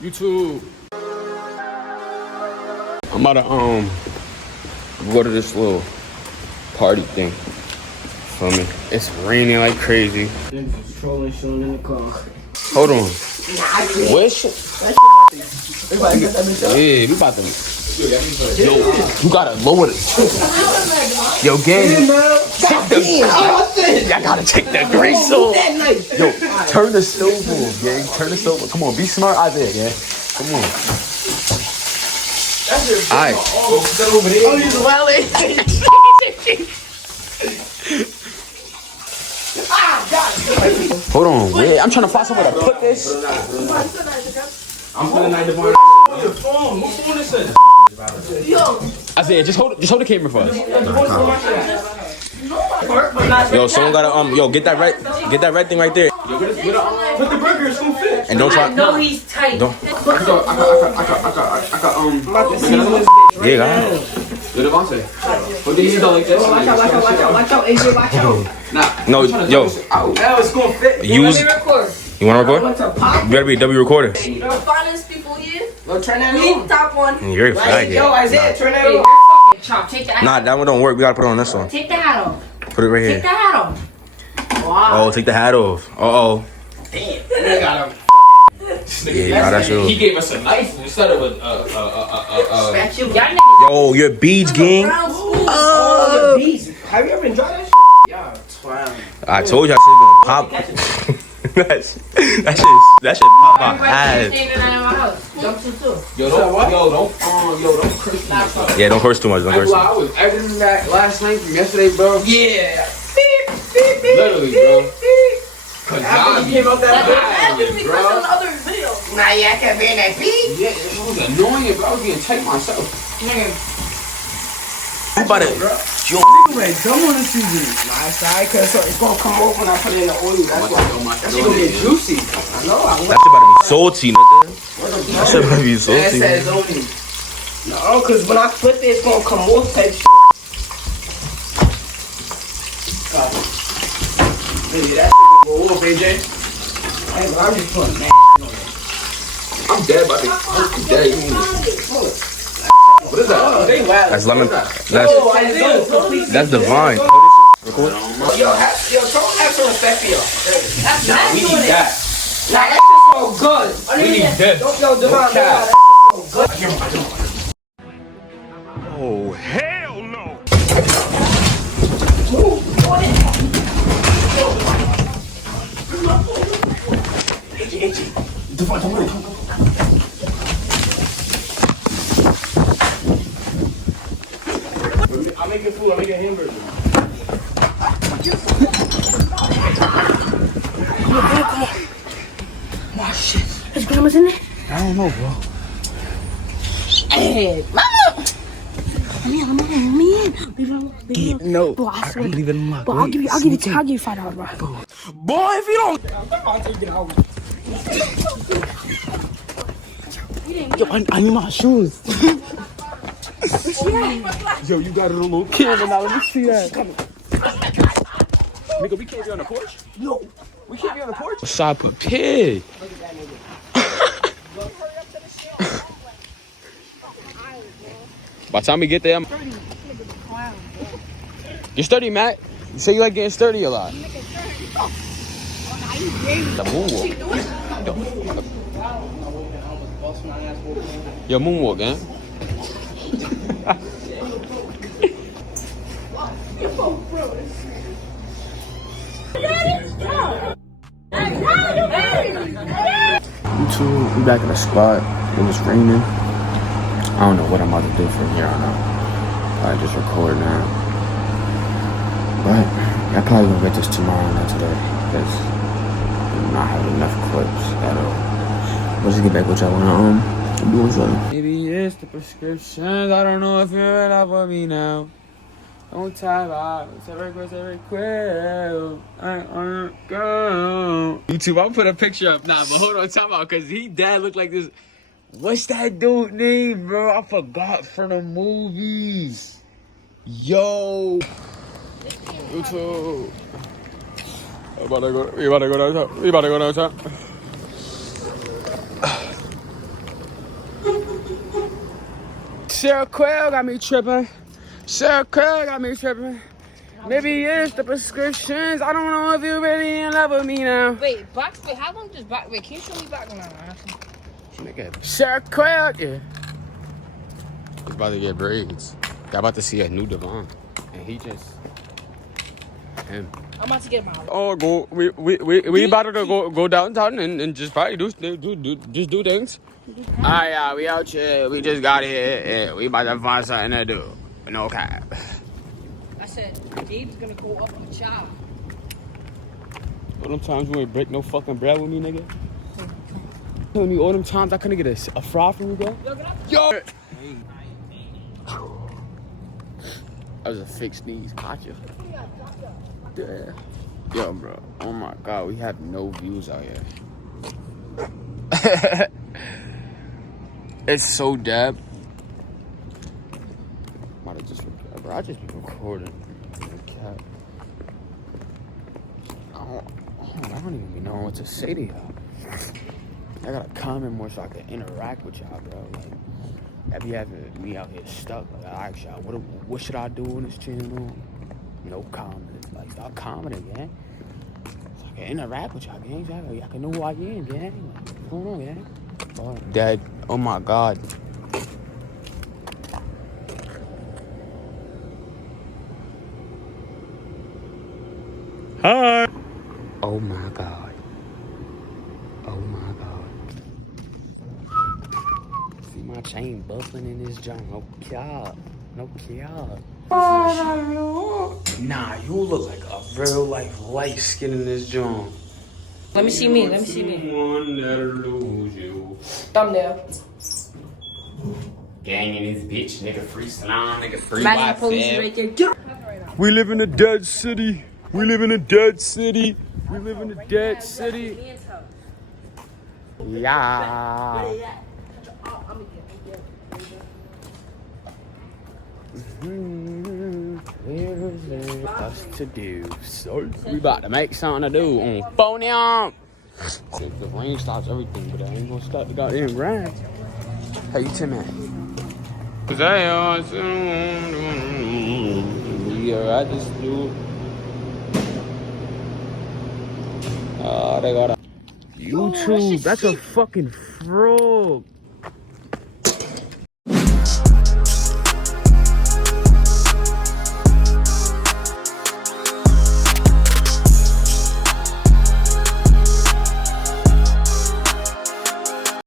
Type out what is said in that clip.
YouTube. I'm about to go to this little party thing. Feel me? It's raining like crazy. Niggas trolling Sean in the car. Hold on. What shit? Yeah, we about to. Yo, you gotta lower it. Yo, gang. I gotta take the grease off. Yo, turn the stove off, gang. Turn the stove off. Come on, be smart out there, gang. Come on. Alright. Oh, he's wilding. Hold on, wait. I'm trying to find somewhere to put this. I'm putting 9 Divine. Your phone. What phone is it? I said, just hold the camera for us. Yo, someone gotta yo get that red thing right there. Put the burger. It's gonna fit. And don't try. No, he's tight. Don't. I got Yeah, got it. What did I say? What did you do like this? Watch out, AJ, watch out. Nah. No, yo. It's gonna fit. Use. Let me record. You wanna record? You better be a W recorder. The finest people here. Yo, turn that Leave on. top one. You're a fag. Yo, Isaiah, turn that Hey, on. you're fucking chopped. Take the hat. Nah, that one don't work. We gotta put it on this one. Take the hat off. Put it right Take here. the hat off. Wow. Oh, take the hat off. Uh-oh. They got him. Yeah, nah, that's He yours. gave us a knife instead of a Y'all niggas. Yo, your beads, gang. Brown spoon. Oh, the bees. Have you ever enjoyed that shit? Yeah, 12. I told you I said gonna pop. that shit pop my Everybody ass. staying in my house. Jump to two. don't curse me. Yeah, don't curse too much. Don't curse. I was editing that last night from yesterday, bro. Yeah. Literally, bro. Cause After you came out that After we cuss on other videos. Nah, yeah, I can't be in that beat. yeah, it was annoying, bro. I was getting tight myself. I'm about to. Wait, come on the season. Nah, it's alright, cause it's gonna come off when I put it in the oil. That's why. That shit gonna get juicy. I know. That shit about to be salty, nigga. That shit about to be That salty. says only. No, cause when I flip it, it's gonna come off type shit. Maybe that shit gonna go off, AJ. Hey, I'm just putting man. I'm dead, buddy. I'm dead. What is that? They wild. That's lemon. Oh, Isaiah. That's divine. Record. Yo, don't have some respect for yo. That's We doing need it. that. Nah, that shit smell good. We need this. Don't yo, Devon, cap. that shit smell good. Oh, hell no! Devon, come on. I'm making food. I'm making hamburgers. Come on. Oh shit. His grandma's in there? I don't know, bro. Hey, mama! Let me in. Leave it alone. No, Bro, I swear. leave it unlocked. Bro, I'll give you $5, bro. Boy, if you don't. Yo, I need my shoes. Yo, you got it on little camera now. Let me see that. Nigga, we can't be on the porch. No. We can't be on the porch. Shop pig. By the time we get there, you're sturdy, Matt. You say you like getting sturdy a lot. The moonwalk. Yo, moonwalk, man. YouTube, we back at the spot. It was raining. I don't know what I'm about to do from here on out. I just record now. But I probably gonna get this tomorrow, not today, because I'm not having enough clips at all. Let's get back with y'all when I'm doing something. Maybe it's the prescriptions. I don't know if you're enough for me now. Don't time out. It's every quick. I wanna go. YouTube, I'll put a picture up now, but hold on, time out, because he dad looked like this. What's that dude name, bro? I forgot from the movies. Yo. YouTube. We about to go downtown. Sarah Quayle got me tripping. Sarah Quayle got me tripping. Maybe it's the prescriptions. I don't know if you're really in love with me now. Wait, how long does wait, can you show me background? Sarah Quayle, yeah. He's about to get braids. Y'all about to see a new Devon. And he just... him. I'm about to get my... Oh, we about to go downtown and just probably do things. Alright, y'all, we out here. We just got here and we about to find something to do. No cap. I said, Gabe's gonna go up a job. All them times you ain't break no fucking bread with me, nigga. Telling you all them times I couldn't get a fry from you, bro. Yo! That was a fake sneeze. Gotcha. Yeah. Yo, bro. Oh my god, we have no views out here. It's so dead. Might have just, bro, I just be recording. Cat. I don't even know what to say to y'all. I gotta comment more so I can interact with y'all, bro. Like, that be having me out here stuck. Like, I ask y'all, what should I do on this channel? No comment. Like, stop commenting, gang. So I can interact with y'all, gang. Y'all can know who I am, gang. Like, what's going on, gang? Oh, Dad, oh my god. Hi. Oh my god. Oh my god. See my chain buffing in this joint. No cap. No cap. Nah, you look like a real life light skin in this joint. Let me see me. Let me see me. Thumbnail. Gang in this bitch, nigga, free slime, nigga, free Imagine posing right there. Get up. We live in a dead city. We live in a dead city. We live in a dead city. Yeah. Where's there us to do? So we about to make something to do on phone out. The rain stops everything, but I ain't gonna stop the goddamn rain. Hey, you Tim, man. Yeah, I just do. Oh, they got a YouTube. That's a fucking frog.